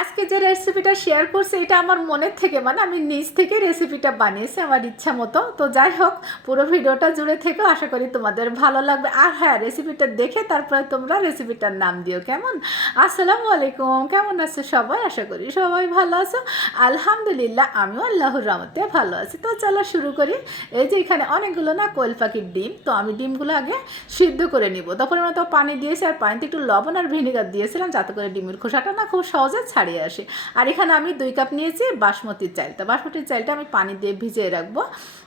আজকে যে রেসিপিটা শেয়ার করছি, এটা আমার মনের থেকে মানে আমি নিজ থেকে রেসিপিটা বানিয়েছি আমার ইচ্ছা মতো। তো যাই হোক, পুরো ভিডিওটা জুড়ে থেকে, আশা করি তোমাদের ভালো লাগবে। আর হ্যাঁ রেসিপিটা দেখে তারপরে তোমরা রেসিপিটার নাম দিও, কেমন? আসসালামু আলাইকুম, কেমন আছে সবাই? আশা করি সবাই ভালো আছো। আলহামদুলিল্লাহ, আমিও আল্লাহর রহমতে ভালো আছি। তো চলো শুরু করি। এই যে এখানে অনেকগুলো না কোয়েল পাখির ডিম, তো আমি ডিমগুলো আগে সিদ্ধ করে নিব। তারপরে তো পানি দিয়েছি, আর পানিতে একটু লবণ আর ভিনেগার দিয়েছিলাম, যাতে করে ডিমের খোসাটা না খুব সহজে ছাড়িয়ে আসে। আর এখানে আমি দুই কাপ নিয়েছি বাসমতির চালটা বাসমতির চালটা আমি পানি দিয়ে ভিজিয়ে রাখব।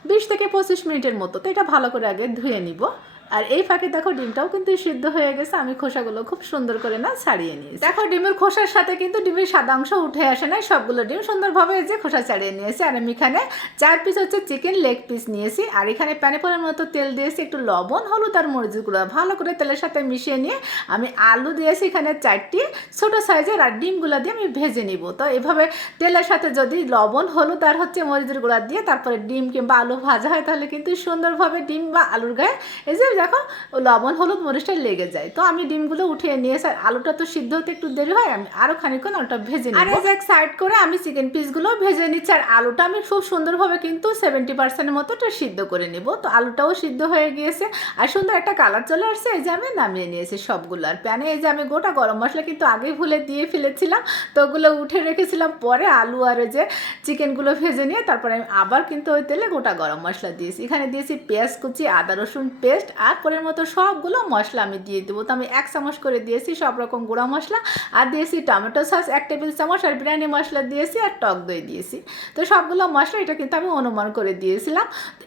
বিশ থেকে পঁচিশ মিনিটের মতো। তো এটা ভালো করে আগে ধুয়ে নিব। আর এই ফাঁকে দেখো ডিমটাও কিন্তু সিদ্ধ হয়ে গেছে, আমি খোসাগুলো খুব সুন্দর করে না ছাড়িয়ে নিয়েছি। দেখো, ডিমের খোসার সাথে কিন্তু ডিমের সাদা অংশ উঠে আসে না সবগুলো ডিম সুন্দরভাবে যে খোসা ছাড়িয়ে নিয়েছি। আর আমি এখানে চার পিস হচ্ছে চিকেন লেগ পিস নিয়েছি। আর এখানে প্যানে পরের মতো তেল দিয়েছি, একটু লবণ, হলুদ আর মরিচ গুঁড়ো, ভালো করে তেলের সাথে মিশিয়ে নিয়ে আমি আলু দিয়েছি এখানে চারটি, ছোট সাইজের আর ডিমগুলো দিয়ে আমি ভেজে নিব। তো এভাবে তেলের সাথে যদি লবণ, হলুদ আর হচ্ছে মরিচের গুঁড়া দিয়ে তারপরে ডিম কিংবা আলু ভাজা হয়, তাহলে কিন্তু সুন্দরভাবে ডিম বা আলুর গায়ে এই যে দেখো লবণ হলুদ মরিচটা লেগে যায়। তো আমি ডিমগুলো উঠিয়ে নিয়ে এসে আর আলুটা তো সিদ্ধ হতে একটু দেরি হয় আমি আরও খানিকক্ষণ আলুটা ভেজে নিই আর এক সাইড করে আমি চিকেন পিসগুলো ভেজে নিচ্ছি আর আলুটা আমি খুব সুন্দরভাবে কিন্তু সেভেন্টি পার্সেন্টের মতো ওটা সিদ্ধ করে নেব। তো আলুটাও সিদ্ধ হয়ে গিয়েছে আর সুন্দর একটা কালার চলে আসছে এই যে আমি নামিয়ে নিয়েছি সবগুলো। আর প্যানে এই যে আমি গোটা গরম মশলা কিন্তু আগেই ভুলে দিয়ে ফেলেছিলাম তো ওগুলো উঠে রেখেছিলাম পরে আলু আর ওই যে চিকেনগুলো ভেজে নিয়ে তারপরে আমি আবার কিন্তু ওই তেলে গোটা গরম মশলা দিয়েছি। এখানে দিয়েছি পেঁয়াজ কুচি আদা রসুন পেস্ট আর পরের মতো সবগুলো মশলা আমি দিয়ে দেবো। তো আমি এক চামচ করে দিয়েছি সব রকম গুঁড়া মশলা, আর দিয়েছি টমেটো সস, এক টেবিল চামচ, আর বিরিয়ানি মশলা দিয়েছি, আর টক দই দিয়েছি। তো সবগুলো মশলা এটা কিন্তু আমি অনুমান করে দিয়েছিলাম।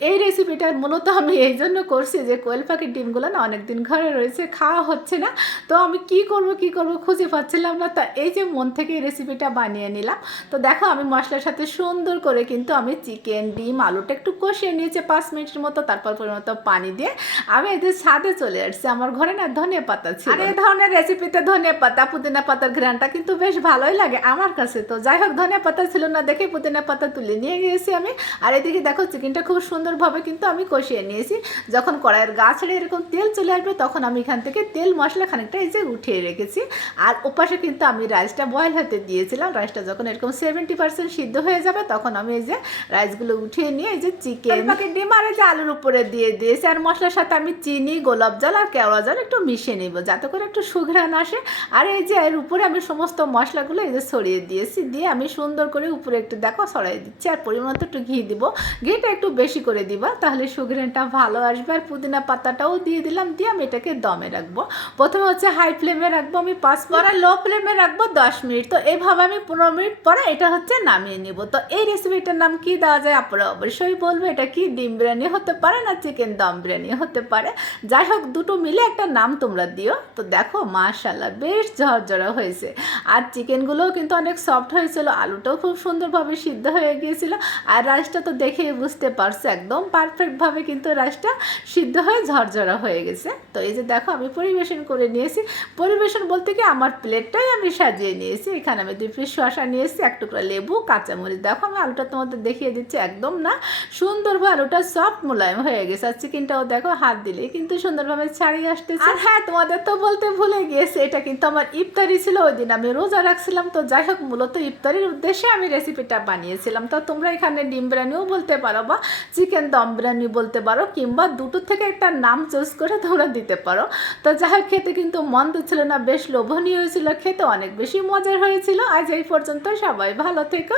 এই রেসিপিটা মূলত আমি এই জন্য করছি যে কোয়েল পাখির ডিমগুলো না অনেকদিন ঘরে রয়েছে, খাওয়া হচ্ছে না। তো আমি কি করব কি করব খুঁজে পাচ্ছিলাম না। তা এই যে মন থেকে এই রেসিপিটা বানিয়ে নিলাম। তো দেখো আমি মশলার সাথে সুন্দর করে কিন্তু আমি চিকেন, ডিম, আলুটা একটু কষিয়ে নিয়েছি পাঁচ মিনিটের মতো, তারপর পরিমাণ পানি দিয়ে। আমি এদের ছাদে চলে আসছি। আমার ঘরে না ধনিয়া পাতা ছিল আর এই ধরনের রেসিপিতে ধনিয়া পাতা পুদিনা পাতার ঘ্রানটা কিন্তু বেশ ভালোই লাগে আমার কাছে তো। যাই হোক ধনিয়া পাতা ছিল না দেখে পুদিনা পাতা তুলে নিয়ে গিয়েছি আমি। আর এদিকে দেখো চিকেনটা খুব সুন্দরভাবে কিন্তু আমি কষিয়ে নিয়েছি। যখন কড়াইয়ের গা ছেড়ে এরকম তেল চলে আসবে তখন আমি এখান থেকে তেল মশলা খানিকটা এই যে উঠিয়ে রেখেছি। আর ওপাশে কিন্তু আমি রাইসটা বয়েল হতে দিয়েছিলাম। রাইসটা যখন এরকম সেভেন্টি পার্সেন্ট সিদ্ধ হয়ে যাবে তখন আমি এই যে রাইসগুলো উঠিয়ে নিয়ে এই যে চিকেন পাখি ডিম আর এই যে আলুর উপরে দিয়ে দিয়েছি। আর মশলার সাথে আমি চিনি, গোলাপ জল আর কেওড়া জল একটু মিশিয়ে নিব, যাতে করে একটু সুঘ্রাণ আসে। আর এই যে এর উপরে আমি সমস্ত মশলাগুলো এই যে ছড়িয়ে দিয়েছি, দিয়ে আমি সুন্দর করে উপরে একটু দেখো ছড়াই দিচ্ছি, আর পরিমাণ একটু ঘি দিব। ঘিটা একটু বেশি করে দিবা, তাহলে সুঘ্রাণটা ভালো আসবে। আর পুদিনা পাতাটাও দিয়ে দিলাম, দিয়ে আমি এটাকে দমে রাখব। প্রথমে হচ্ছে হাই ফ্লেমে রাখব আমি পাঁচ পর আর লো ফ্লেমে রাখব দশ মিনিট। তো এভাবে আমি পনেরো মিনিট পরে এটা হচ্ছে নামিয়ে নিব। তো এই রেসিপিটার নাম কি দেওয়া যায় আপনারা অবশ্যই বলব, এটা কি ডিম বিরিয়ানি হতে পারে না চিকেন দম বিরিয়ানি হতে পারে? যাই হোক, দুটো মিলে একটা নাম তোমরা দিও। তো দেখো মাশাল্লাহ বেশ ঝরঝরা হয়েছে। আর চিকেনগুলোও কিন্তু অনেক সফট হয়েছিল, আলুটাও খুব সুন্দরভাবে সিদ্ধ হয়ে গিয়েছিল। আর রাইসটা তো দেখেই বুঝতে পারছ, একদম পারফেক্টভাবে কিন্তু রাইসটা সিদ্ধ হয়ে ঝরঝরা হয়ে গেছে। তো এই যে দেখো, আমি পরিবেশন করে নিয়েছি। পরিবেশন বলতে কি, আমার প্লেটটাই আমি সাজিয়ে নিয়েছি। এখানে আমি দুই পিস শসা নিয়েছি, এক টুকরা লেবু, কাঁচামরিচ। দেখো, আমি আলুটা তোমাদের দেখিয়ে দিচ্ছি, একদম না, সুন্দরভাবে আলুটা সফট মোলায়েম হয়ে গেছে। আর চিকেনটাও দেখো, হাত দিলে কিন্তু সুন্দরভাবে ছাড়িয়ে আসতেছে। আর হ্যাঁ তোমাদের তো বলতে ভুলে গিয়েছে, এটা কিন্তু আমার ইফতারি ছিল ওই দিন, আমি রোজা রাখছিলাম। তো যাই হোক, মূলত ইফতারির উদ্দেশ্যে আমি রেসিপিটা বানিয়েছিলাম। তো তোমরা এখানে ডিম বিরিয়ানিও বলতে পারো বা চিকেন দম বিরিয়ানি বলতে পারো, কিংবা দুটো থেকে একটা নাম চুজ করে তোমরা দিতে পারো। তো যাই হোক, খেতে কিন্তু মন্দ ছিল না, বেশ লোভনীয় হয়েছিল খেতে অনেক বেশি মজার হয়েছিল। আজ এই পর্যন্ত সবাই ভালো থেকো।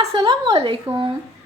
আসসালামু আলাইকুম।